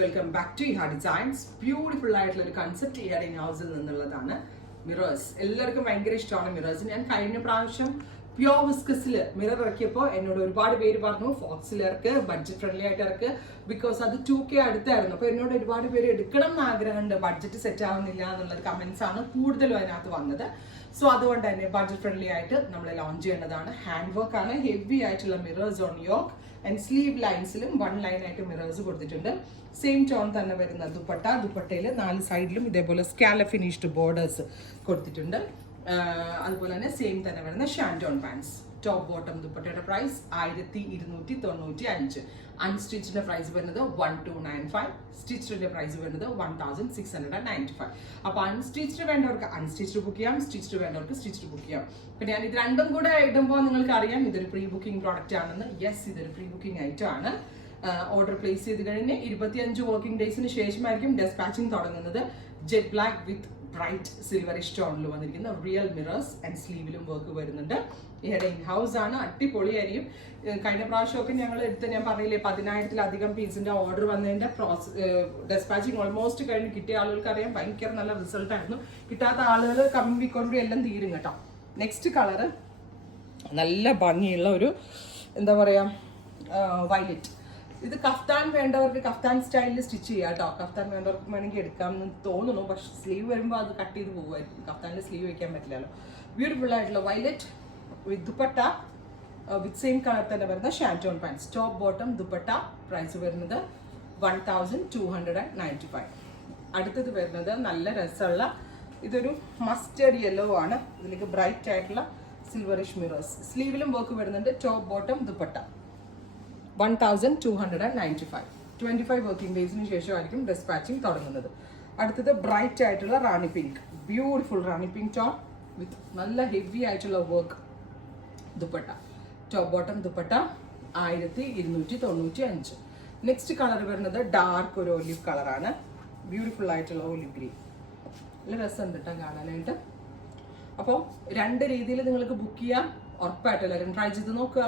Welcome back to Iha designs. Beautiful ആയിട്ടുള്ള ഒരു concept earring ഹൗസിൽ നിന്നുള്ളതാണ് മിറേഴ്സ്. എല്ലാവർക്കും ഭയങ്കര ഇഷ്ടമാണ് മിറേഴ്സ്. ഞാൻ കഴിഞ്ഞ പ്രാവശ്യം പ്യോർ വിസ്കസിൽ മിറർ ഇറക്കിയപ്പോൾ എന്നോട് ഒരുപാട് പേര് പറഞ്ഞു ഫോക്സിൽ ഇറക്ക്, ബഡ്ജറ്റ് ഫ്രണ്ട്ലി ആയിട്ട് ഇറക്ക്, ബിക്കോസ് അത് 2K അടുത്തായിരുന്നു. അപ്പോൾ എന്നോട് ഒരുപാട് പേര് എടുക്കണം എന്ന് ആഗ്രഹമുണ്ട്, ബഡ്ജറ്റ് സെറ്റ് ആവുന്നില്ല എന്നുള്ളത് കമന്റ്സ് ആണ് കൂടുതലും അതിനകത്ത് വന്നത്. സോ അതുകൊണ്ട് തന്നെ ബഡ്ജറ്റ് ഫ്രണ്ട്ലി ആയിട്ട് നമ്മൾ ലോഞ്ച് ചെയ്യേണ്ടതാണ്. ഹാൻഡ് വർക്ക് ആണ്, ഹെവി ആയിട്ടുള്ള mirrors on yoke and sleeve ലൈൻസിലും 1 ലൈൻ ആയിട്ട് മിറേഴ്സ് കൊടുത്തിട്ടുണ്ട്. സെയിം ടോൺ തന്നെ വരുന്ന ദുപ്പട്ടയിൽ 4 സൈഡിലും ഇതേപോലെ സ്കാല ഫിനിഷ്ഡ് ബോർഡേഴ്സ് കൊടുത്തിട്ടുണ്ട്. അതുപോലെ തന്നെ സെയിം തന്നെ വരുന്ന ഷാൻറ്റോൺ പാൻസ്. ടോപ്പ് ബോട്ടം ദുപ്പട്ടയുടെ പ്രൈസ് 1295. അൺസ്റ്റിച്ചിന്റെ പ്രൈസ് വരുന്നത് 1295. സ്റ്റിച്ചിന്റെ പ്രൈസ് വരുന്നത് 1695. അപ്പൊ അൺസ്റ്റിച്ച്ഡ് വേണ്ടവർക്ക് അൺസ്റ്റിച്ച്ഡ് ബുക്ക് ചെയ്യാം, സ്റ്റിച്ച്ഡ് വേണ്ടവർക്ക് സ്റ്റിച്ച്ഡ് ബുക്ക് ചെയ്യാം. പിന്നെ ഞാൻ ഇത് രണ്ടും കൂടെ ഇടുമ്പോൾ നിങ്ങൾക്ക് അറിയാം ഇതൊരു പ്രീ ബുക്കിംഗ് പ്രോഡക്റ്റ് ആണെന്ന്. യെസ്, ഇതൊരു പ്രീ ബുക്കിംഗ് ഐറ്റം ആണ്. ഓർഡർ പ്ലേസ് ചെയ്ത് കഴിഞ്ഞ് 25 വർക്കിംഗ് ഡേയ്സിന് ശേഷമായിരിക്കും ഡെസ്പാച്ചിങ് തുടങ്ങുന്നത്. Jet black with bright silverish ടോണിൽ വന്നിരിക്കുന്ന റിയൽ മിറേഴ്സ് ആൻഡ് സ്ലീവിലും വർക്ക് വരുന്നുണ്ട്. ഇവിടെ ഇൻ ഹൗസ് ആണ്, അടിപൊളിയായിരിക്കും. കഴിഞ്ഞ പ്രാവശ്യമൊക്കെ ഞങ്ങൾ എടുത്ത് ഞാൻ പറയില്ലേ 10,000-ലധികം പീസിന്റെ ഓർഡർ വന്നതിന്റെ ഡെസ്പാച്ചിങ് ഓൾമോസ്റ്റ് കഴിഞ്ഞ് കിട്ടിയ ആളുകൾക്ക് അറിയാം ഭയങ്കര നല്ല റിസൾട്ട് ആയിരുന്നു. കിട്ടാത്ത ആളുകൾ കമ്മിങ് വീക്കോടുകൂടി എല്ലാം തീരും കേട്ടോ. നെക്സ്റ്റ് കളറ് നല്ല ഭംഗിയുള്ള ഒരു എന്താ പറയാ വയലറ്റ്. ഇത് കഫ്താൻ വേണ്ടവർക്ക് കഫ്താൻ സ്റ്റൈലിൽ സ്റ്റിച്ച് ചെയ്യാം കേട്ടോ. കഫ്താൻ വേണ്ടവർക്ക് വേണമെങ്കിൽ എടുക്കാമെന്ന് തോന്നുന്നു, പക്ഷെ സ്ലീവ് വരുമ്പോൾ അത് കട്ട് ചെയ്ത് പോകുമായിരിക്കും. കഫ്താനിൽ സ്ലീവ് വയ്ക്കാൻ പറ്റില്ലല്ലോ. ബ്യൂട്ടിഫുൾ ആയിട്ടുള്ള violet with dupatta with same colour തന്നെ വരുന്ന ഷാൻറ്റോൺ pants. Top bottom dupatta price വരുന്നത് 1295. അടുത്തത് വരുന്നത് നല്ല രസമുള്ള ഇതൊരു മസ്റ്റേർഡ് യെല്ലോ ആണ്. ഇതിലേക്ക് ബ്രൈറ്റ് ആയിട്ടുള്ള സിൽവറിഷ് മിറേഴ്സ്. സ്ലീവിലും വർക്ക് വരുന്നുണ്ട്. Top bottom dupatta 1295. 25 വർക്കിംഗ് ഡേയ്സിന് ശേഷമായിരിക്കും ഡെസ്പാച്ചിങ് തുടങ്ങുന്നത്. അടുത്തത് ബ്രൈറ്റ് ആയിട്ടുള്ള rani pink. Beautiful rani pink top with നല്ല ഹെവി ആയിട്ടുള്ള work dupatta. Top bottom dupatta 1295. Next colour വരുന്നത് ഡാർക്ക് ഒരു ഒലിവ് കളറാണ്. ബ്യൂട്ടിഫുൾ ആയിട്ടുള്ള ഒലിവ് ഗ്രീൻ. നല്ല രസമുണ്ട് കേട്ടോ കാണാനായിട്ട്. അപ്പോൾ 2 രീതിയിൽ നിങ്ങൾക്ക് ബുക്ക് ചെയ്യാം. ഉറപ്പായിട്ട് എല്ലാവരും ട്രൈ ചെയ്ത് നോക്കുക.